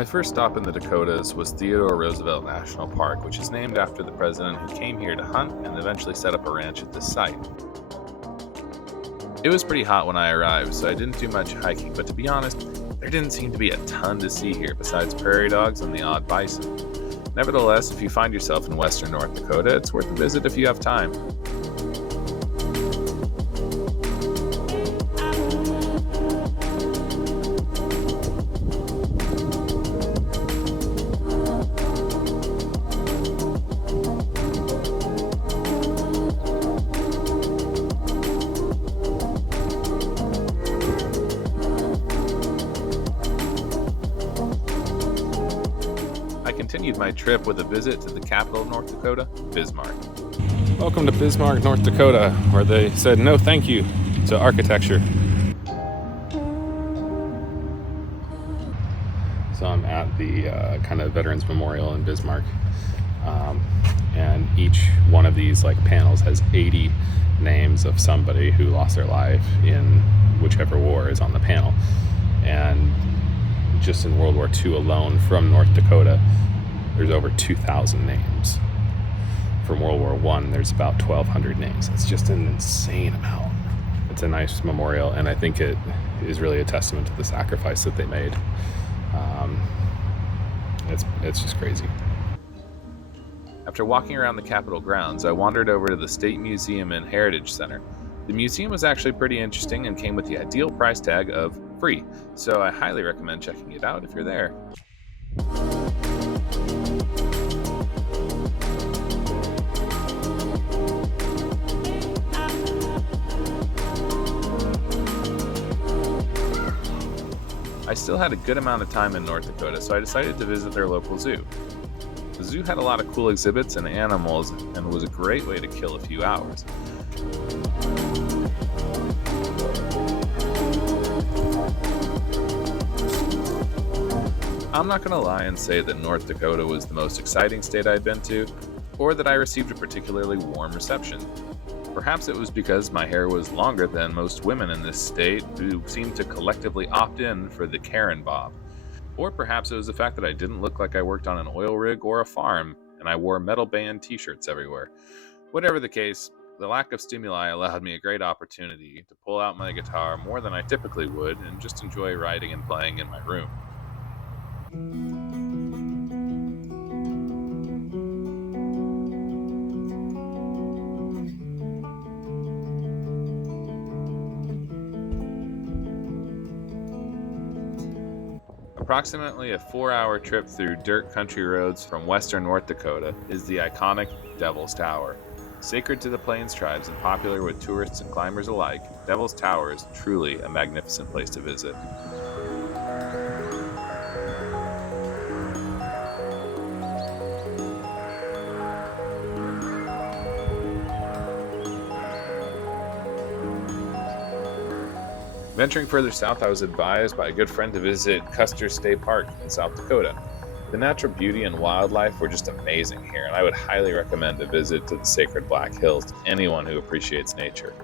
My first stop in the Dakotas was Theodore Roosevelt National Park, which is named after the president who came here to hunt and eventually set up a ranch at this site. It was pretty hot when I arrived, so I didn't do much hiking, but to be honest, there didn't seem to be a ton to see here besides prairie dogs and the odd bison. Nevertheless, if you find yourself in western North Dakota, it's worth a visit if you have time. I continued my trip with a visit to the capital of North Dakota, Bismarck. Welcome to Bismarck, North Dakota, where they said no thank you to architecture. So I'm at the kind of Veterans Memorial in Bismarck, and each one of these panels has 80 names of somebody who lost their life in whichever war is on the panel. And just in World War II alone from North Dakota, there's over 2,000 names. From World War I, there's about 1,200 names. It's just an insane amount. It's a nice memorial, and I think it is really a testament to the sacrifice that they made. It's just crazy. After walking around the Capitol grounds, I wandered over to the State Museum and Heritage Center. The museum was actually pretty interesting and came with the ideal price tag of free, so I highly recommend checking it out if you're there. I still had a good amount of time in North Dakota, so I decided to visit their local zoo. The zoo had a lot of cool exhibits and animals, and was a great way to kill a few hours. I'm not going to lie and say that North Dakota was the most exciting state I'd been to, or that I received a particularly warm reception. Perhaps it was because my hair was longer than most women in this state who seemed to collectively opt in for the Karen Bob. Or perhaps it was the fact that I didn't look like I worked on an oil rig or a farm, and I wore metal band t-shirts everywhere. Whatever the case, the lack of stimuli allowed me a great opportunity to pull out my guitar more than I typically would and just enjoy writing and playing in my room. Approximately a 4-hour trip through dirt country roads from western North Dakota is the iconic Devil's Tower. Sacred to the Plains tribes and popular with tourists and climbers alike, Devil's Tower is truly a magnificent place to visit. Venturing further south, I was advised by a good friend to visit Custer State Park in South Dakota. The natural beauty and wildlife were just amazing here, and I would highly recommend a visit to the sacred Black Hills to anyone who appreciates nature.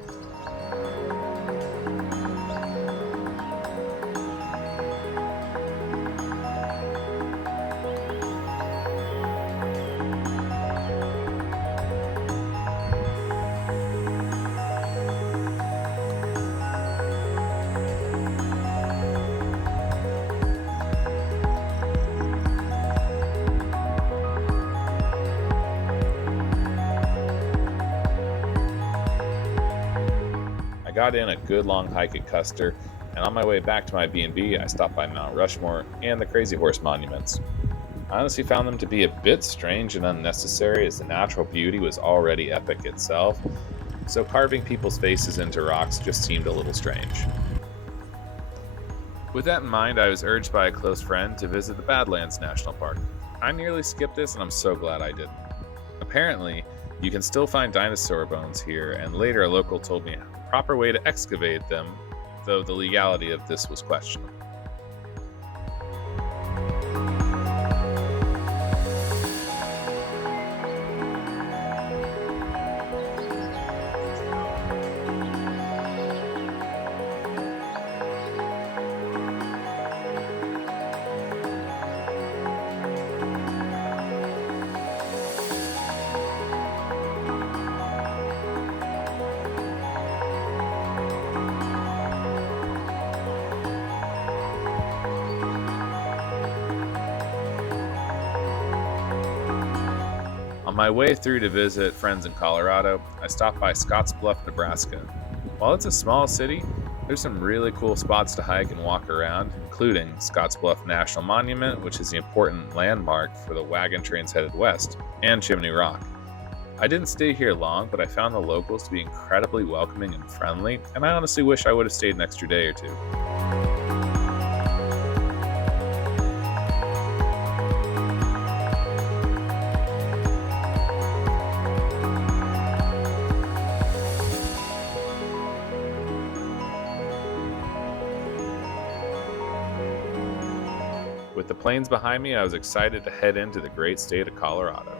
I got in a good long hike at Custer, and on my way back to my B&B, I stopped by Mount Rushmore and the Crazy Horse monuments. I honestly found them to be a bit strange and unnecessary, as the natural beauty was already epic itself, so carving people's faces into rocks just seemed a little strange. With that in mind, I was urged by a close friend to visit the Badlands National Park. I nearly skipped this, and I'm so glad I didn't. Apparently, you can still find dinosaur bones here, and later a local told me the proper way to excavate them, though the legality of this was questionable. On my way through to visit friends in Colorado, I stopped by Scottsbluff, Nebraska. While it's a small city, there's some really cool spots to hike and walk around, including Scottsbluff National Monument, which is the important landmark for the wagon trains headed west, and Chimney Rock. I didn't stay here long, but I found the locals to be incredibly welcoming and friendly, and I honestly wish I would have stayed an extra day or two. With the plains behind me, I was excited to head into the great state of Colorado.